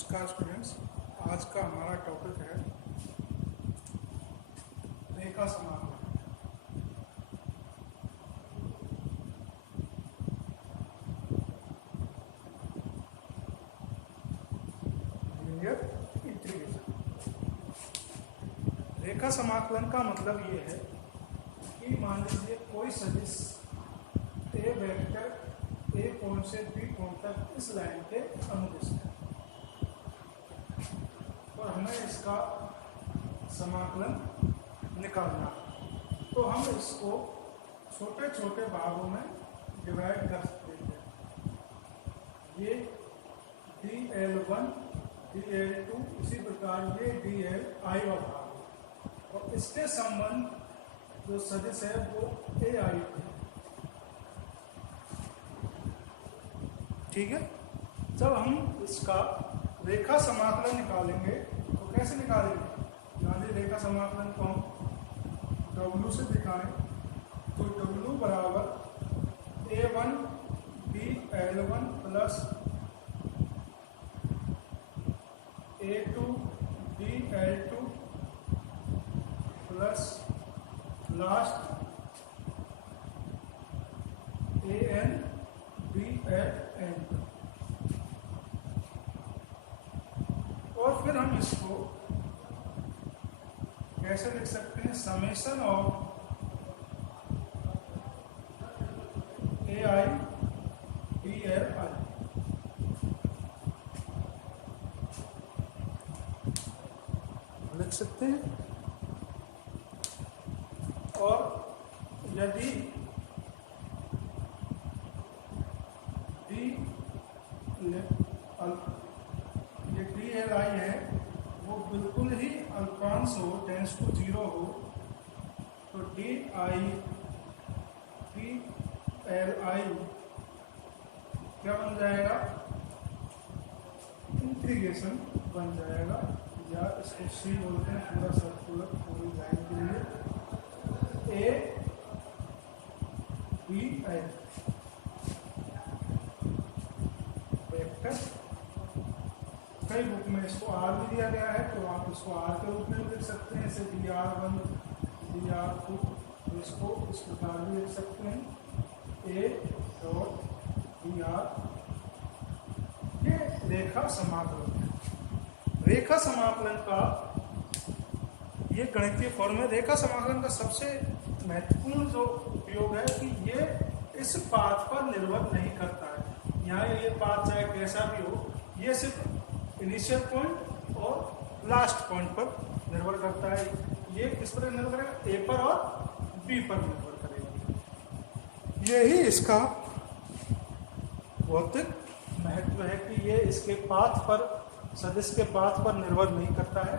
नमस्कार स्टूडेंट्स। आज का हमारा टॉपिक है रेखा समाकलन। Linear integration. रेखा समाकलन का मतलब ये है कि मान लीजिए कोई सदिश ए वेक्टर ए पॉइंट से बी पॉइंट तक इस लाइन के अनुदिश है और हमें इसका समाकलन निकालना है। तो हम इसको छोटे छोटे भागों में डिवाइड कर सकते हैं। ये dl1 dl2 इसी प्रकार ये dli वाला भाग है और इसके संबंध जो सदिश है वो ai है। ठीक है। जब हम इसका रेखा समाकलन निकालेंगे तो कैसे निकालेंगे? मान लीजिए रेखा समाकलन को हम W से दिखाएं तो W बराबर a1 dl1 plus a2 dl2 plus last an dln। और फिर हम इसको कैसे लिख सकते हैं? समेशन ऑफ ai dli लिख सकते हैं। और यदि ये dli है वो बिल्कुल ही अल्पांश हो, टेंस टू 0 हो, तो dli क्या बन जाएगा? इंटीग्रेशन बन जाएगा, या इसको सी बोलते हैं पूरा सर्कुलर पूरी लाइन के लिए a dl वेक्टर। कई बुक में इसको आर भी दिया गया है तो आप इसको आर के रूप में लिख सकते हैं, इसे dr1 dr2, इसको इस प्रकार भी लिख सकते हैं a डॉट dr। ये रेखा समाकलन है। रेखा समाकलन का ये गणितीय फॉर्म है। रेखा समाकलन का सबसे महत्वपूर्ण जो उपयोग है कि ये इस पाथ पर निर्भर नहीं करता है। यहाँ ये पाथ चाहे कैसा भी हो, ये सिर्फ इनिशियल पॉइंट और लास्ट पॉइंट पर निर्भर करता है। ये किस पर निर्भर करेगा? ए पर और बी पर निर्भर करेगा। यही इसका भौतिक महत्व है कि ये इसके पाथ पर, सदिश के पाथ पर निर्भर नहीं करता है।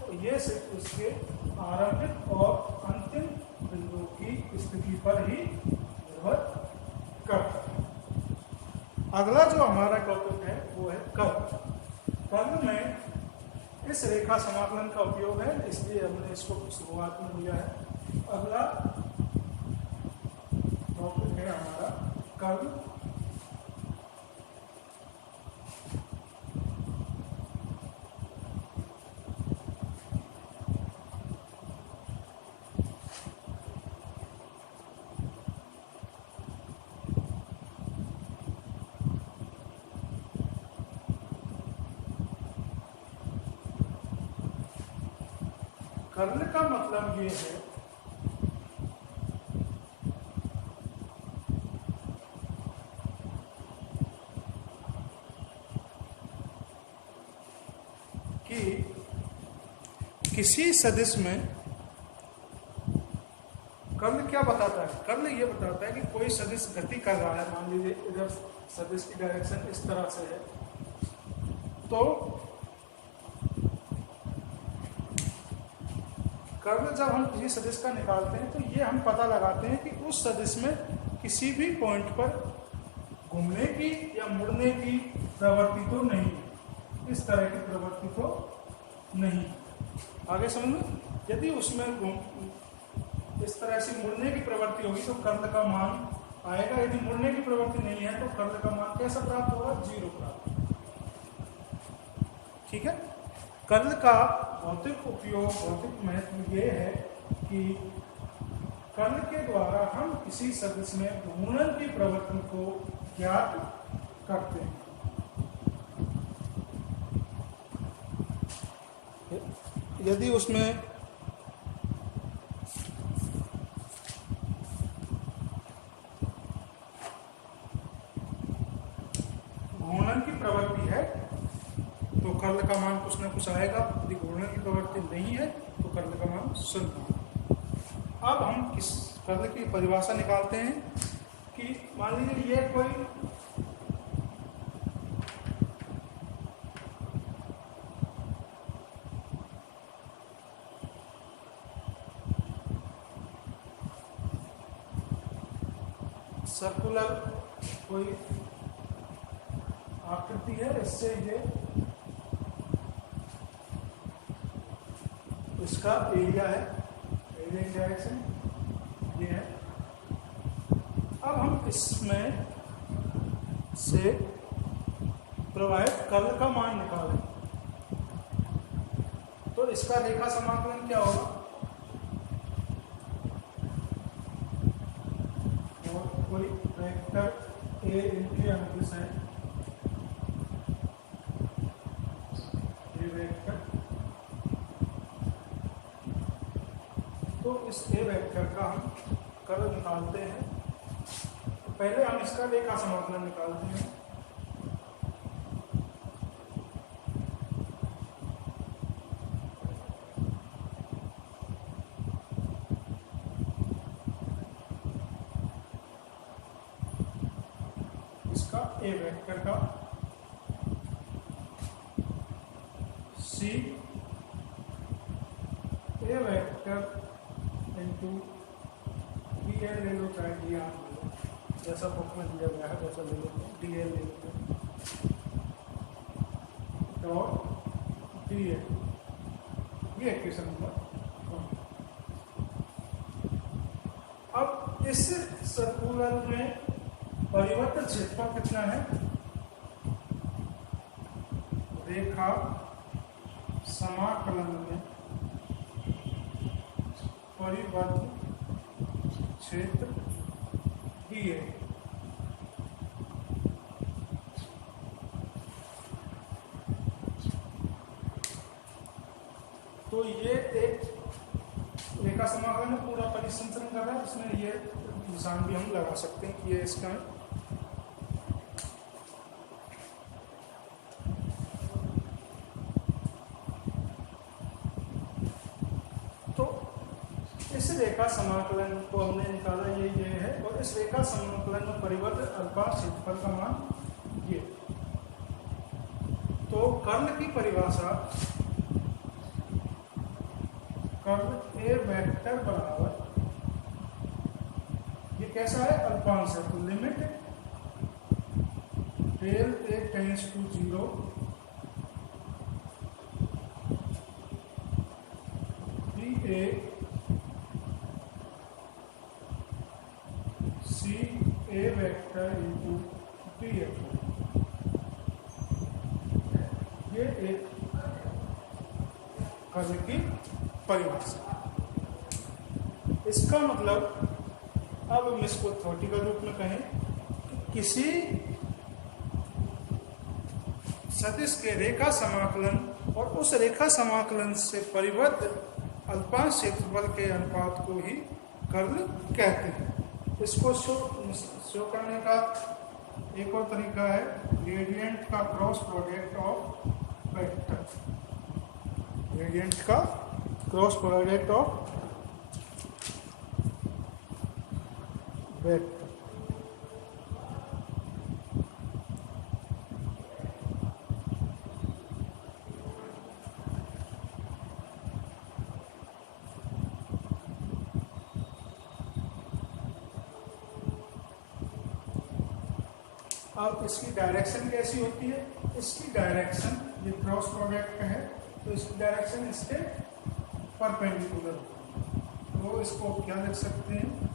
तो ये सिर्फ इसके आरंभिक और अंतिम बिंदुओं की स्थिति पर ही निर्भर करता है। अगला जो हमारा टॉपिक है वो है कर्ल। कर्ल में इस रेखा समाकलन का उपयोग है, इसलिए हमने इसको शुरुआत में लिया है। अगला टॉपिक है हमारा कर्ल। कर्ल का मतलब ये है कि किसी सदिश में कर्ल क्या बताता है? कर्ल ये बताता है कि कोई सदिश गति कर रहा है। मान लीजिए इधर सदिश की डायरेक्शन इस तरह से है, तो कर्ल जब हम किसी सदिश का निकालते हैं तो ये हम पता लगाते हैं कि उस सदिश में किसी भी पॉइंट पर घूमने की या मुड़ने की प्रवृत्ति तो नहीं है, इस तरह की प्रवृत्ति तो नहीं। आगे समझो, यदि उसमें इस तरह से मुड़ने की प्रवृत्ति होगी तो कर्ल का मान आएगा। यदि मुड़ने की प्रवृत्ति नहीं है तो कर्ल का मान कैसा प्राप्त होगा? 0 प्राप्त। ठीक है। कर्ल का भौतिक उपयोग, भौतिक महत्व ये है कि कर्ल के द्वारा हम किसी सदिश में घूर्णन की प्रवृत्ति को ज्ञात करते हैं। यदि उसमें घूर्णन की प्रवृत्ति है तो कर्ल का मान कुछ ना कुछ आएगा, यदि घूर्णन की प्रवृत्ति नहीं है तो कर्ल का मान शून्य। अब हम किस कर्ल की परिभाषा निकालते हैं कि मान लीजिए ये कोई सर्कुलर कोई आकृति है, इससे ये इसका एरिया है, एरिया इन डायरेक्शन ये है। अब हम इसमें से प्रवाहित कर्ल का मान निकालें तो इसका रेखा समाकलन क्या होगा? और कोई वेक्टर ए इनके अनुदिश है, ये वेक्टर, तो इस ए वेक्टर का हम कर्ल निकालते हैं। तो पहले हम इसका रेखा समाकलन निकालते हैं। इसका ए वेक्टर का सी A vector into D L ले लो, चाहे डी आर ले लो, जैसा बुक में दिया गया है वैसा ले लो, डी एल ले लो डॉट डी एल, ये इक्वेशन नंबर 1। अब इस सर्कुलर में परिवर्तित क्षेत्रफल कितना है? रेखा समाकलन में परिवर्तित क्षेत्र दिए। तो ये एक रेखा समाकलन में पूरा परिसंचरण कर रहा है, जिसमें ये निशान भी हम लगा सकते हैं कि ये इसका है। तो इस रेखा समाकलन को हमने निकाला, ये है, और इस रेखा समाकलन में परिवर्तित अनुपात क्षेत्रफल का मान ये। तो कर्ल की परिभाषा, कर्ल ए वेक्टर बराबर, ये कैसा है? अल्पांश है, तो limit del A tends to 0 D A C A vector into D F, ये एक कर्ल की परिभाषा। इसका मतलब, अब हम इसको थ्योरेटिकल रूप में कहें, किसी सदिश के रेखा समाकलन और उस रेखा समाकलन से परिबद्ध अल्पांश क्षेत्रफल के अनुपात को ही कर्ल कहते हैं। इसको शो करने का एक और तरीका है ग्रेडियंट का cross product of vector, gradient का क्रॉस प्रोडक्ट ऑफ वेक्टर। अब इसकी डायरेक्शन कैसी होती है? इसकी डायरेक्शन, ये क्रॉस प्रोडक्ट है तो इसकी डायरेक्शन इसके परपेंडिकुलर होती है। तो इसको क्या लिख सकते हैं?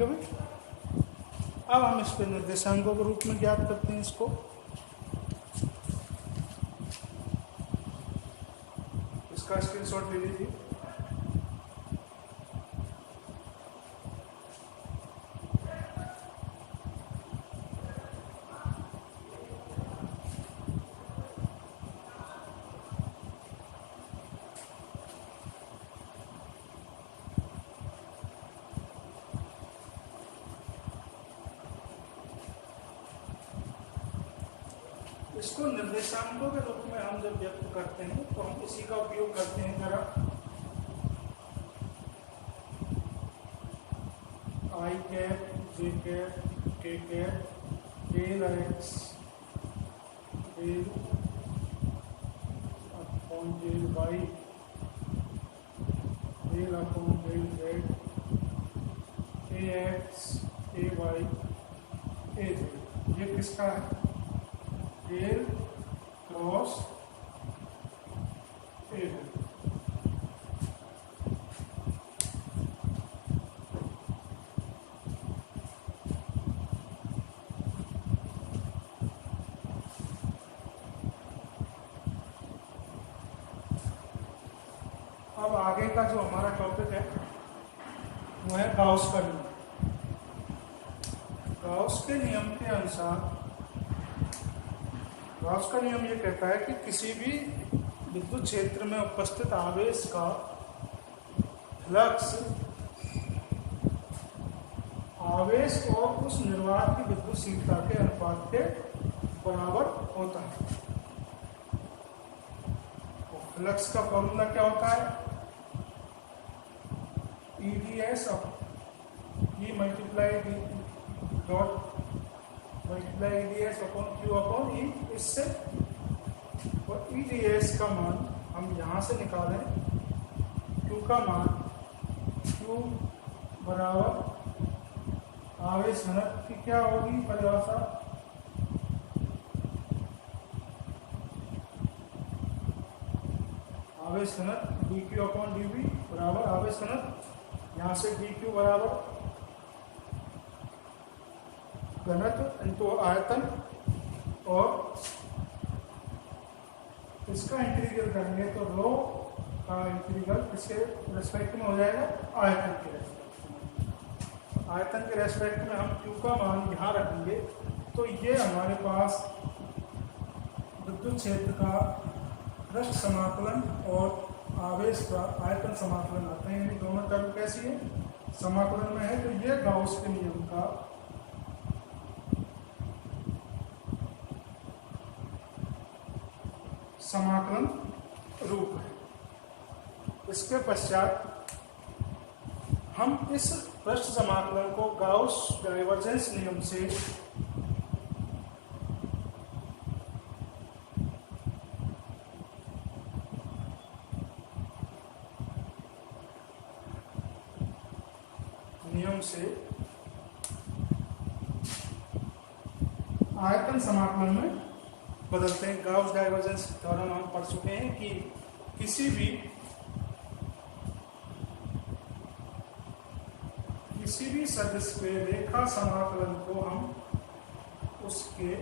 ठीक है भाई। अब हम इस पे निर्देशांकों के रूप में ज्ञात करते हैं इसको। इसका स्क्रीनशॉट ले लीजिए। इसको निर्देशांकों के रूप में हम जब व्यक्त करते हैं तो हम इसी का उपयोग करते हैं। जरा I cap, J cap, K cap, del X, del upon del Y, del upon del Z, A X, A Y, A Z. ये किसका है? Del cross A. अब आगे का जो हमारा टॉपिक है वो है गाउस का नियम। गाउस के नियम के अनुसार, गाउस का नियम ये कहता है कि किसी भी विद्युत क्षेत्र में उपस्थित आवेश का फ्लक्स आवेश और उस निर्वात की विद्युतशीलता के अनुपात के बराबर होता है। फ्लक्स का फॉर्मूला क्या होता है? EDS E multiply dot multiply EDS upon Q upon E। इससे और EDS का मान हम यहाँ से निकालें, Q का मान Q बराबर आवेश घनत्व की क्या होगी परिभाषा? आवेश घनत्व dQ अपॉन dV बराबर आवेश घनत्व, यहाँ से dQ बराबर घनत्व इंटू आयतन, और इसका इंटीग्रल करेंगे तो रो का इंटीग्रल इसके रेस्पेक्ट में हो जाएगा आयतन के रेस्पेक्ट में। आयतन के रेस्पेक्ट में हम Q का मान यहाँ रखेंगे तो ये हमारे पास विद्युत क्षेत्र का पृष्ठ समाकलन और आवेश का आयतन समाकलन आते हैं। दोनों टर्म कैसी है? समाकलन में है। तो ये गाउस के नियम का समाकलन रूप है। इसके पश्चात हम इस पृष्ठ समाकलन को गाउस डाइवर्जेंस नियम से आयतन समाकलन में बदलते हैं। गाउस डाइवर्जेंस थ्योरम हम पढ़ चुके हैं कि किसी भी सदिश के रेखा समाकलन को हम उसके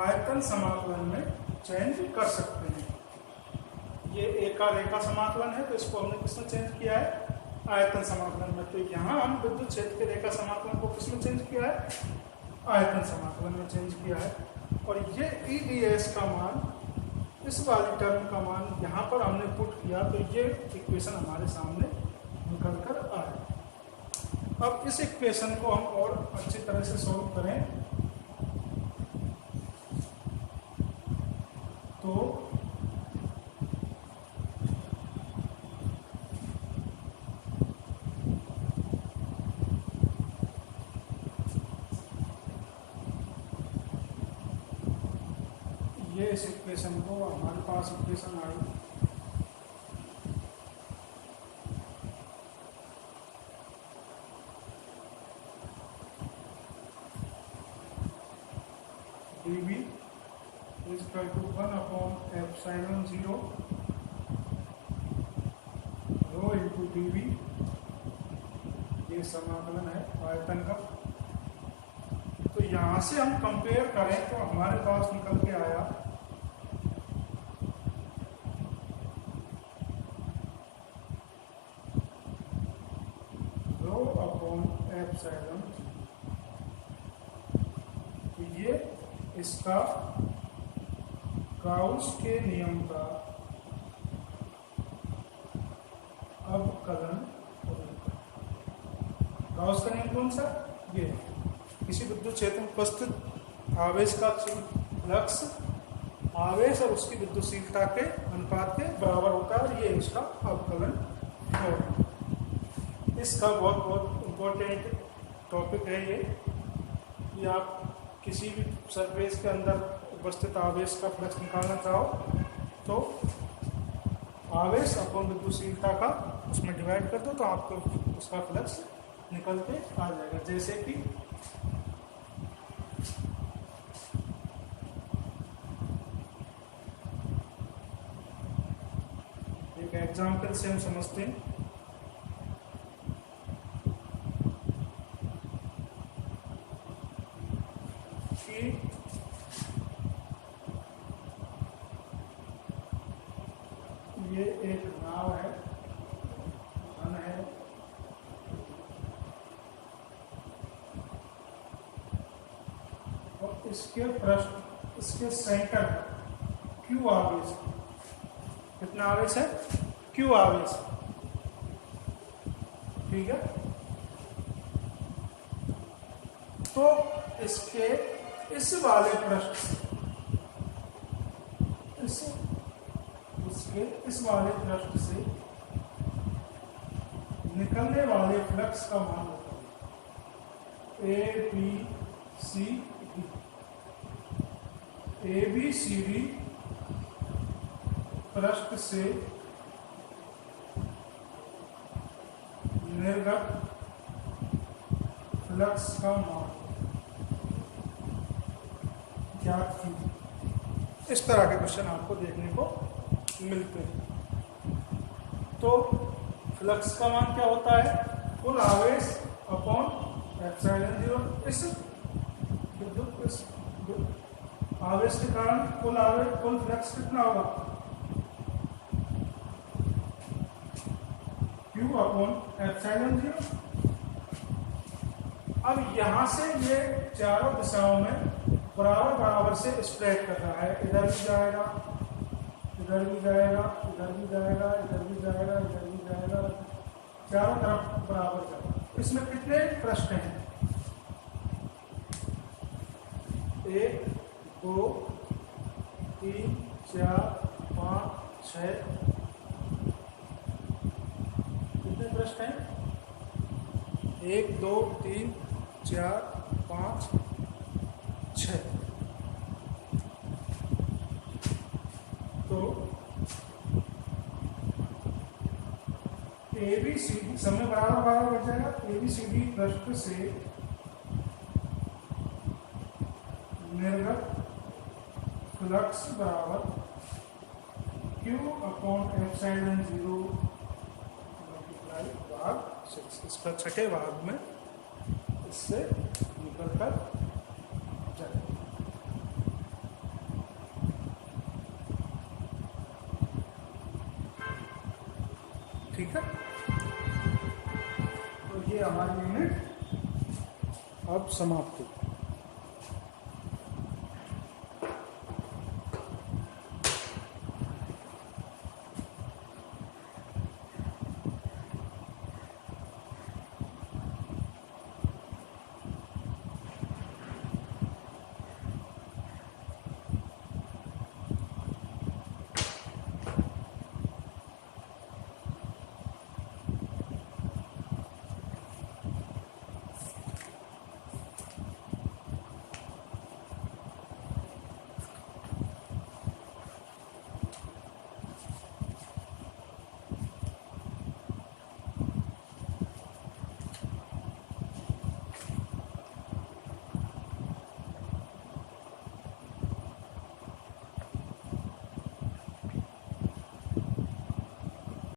आयतन समाकलन में चेंज कर सकते हैं। ये एका रेखा समाकलन है तो इसको हमने किसमें चेंज किया है? आयतन समाकलन में। तो यहाँ हम विद्युत क्षेत्र के रेखा समाकलन को किसमें चेंज किया है? आयतन समाकलन में चेंज किया है। और ये EDS का मान, इस वाली टर्म का मान यहाँ पर हमने पुट किया तो ये इक्वेशन हमारे सामने निकल कर आए। अब इस इक्वेशन को हम और अच्छी तरह से सॉल्व करें तो ये इस इक्वेशन को हमारे पास equation I dV is equal to 1/epsilon 0 rho into dV ये समाकलन है आयतन का। तो यहाँ से हम कंपेयर करें तो हमारे पास निकल के आया रो अपॉन एप्सिलॉन। तो ये इसका गाउस के नियम का अवकलन। गाउस का नियम कौन सा? ये किसी विद्युत क्षेत्र में उपस्थित आवेश का फ्लक्स आवेश और उसकी विद्युतशीलता के अनुपात के बराबर होता है, और ये इसका अवकलन है। इसका बहुत इम्पोर्टेंट टॉपिक है ये, कि आप किसी भी सरफेस के अंदर उपस्थित आवेश का फ्लक्स निकालना चाहो तो आवेश अपॉन विद्युतशीलता का उसमें डिवाइड कर दो तो आपको उसका फ्लक्स निकल के आ जाएगा। जैसे कि एक एग्जाम्पल से हम समझते हैं कि ये एक नाव है, धन है, और इसके पृष्ठ इसके सेंटर क्यू आवेश। कितना आवेश है? क्यू आवेश। ठीक है। तो इसके इस वाले पृष्ठ से इस वाले पृष्ठ से निकलने वाले फ्लक्स का मान होता है A B C D. A B C D पृष्ठ से निर्गत फ्लक्स का मान ज्ञात कीजिए। इस तरह के क्वेश्चन आपको देखने को मिलते हैं। तो फ्लक्स का मान क्या होता है? कुल आवेश अपॉन एप्सिलॉन जीरो। इस आवेश के कारण कुल फ्लक्स कितना होगा? Q upon epsilon zero. अब यहां से ये चारों दिशाओं में बराबर से स्प्रेड कर रहा है। इधर भी जाएगा, इधर भी जाएगा, इधर भी जाएगा, इधर भी जाएगा, इधर भी जाएगा, चारों तरफ बराबर जाएगा। इसमें कितने पृष्ठ हैं? 1 2 3 4 5 6। कितने पृष्ठ हैं? 1 2 3 4 5 6। तो ए बी सी डी सब में बराबर बच जाएगा। ए बी सी डी पृष्ठ से निर्गत फ्लक्स बराबर Q upon epsilon zero multiply भाग 6। इसका छठे भाग में इससे निकल कर जाए। ठीक है। तो ये हमारी यूनिट अब समाप्त हुई।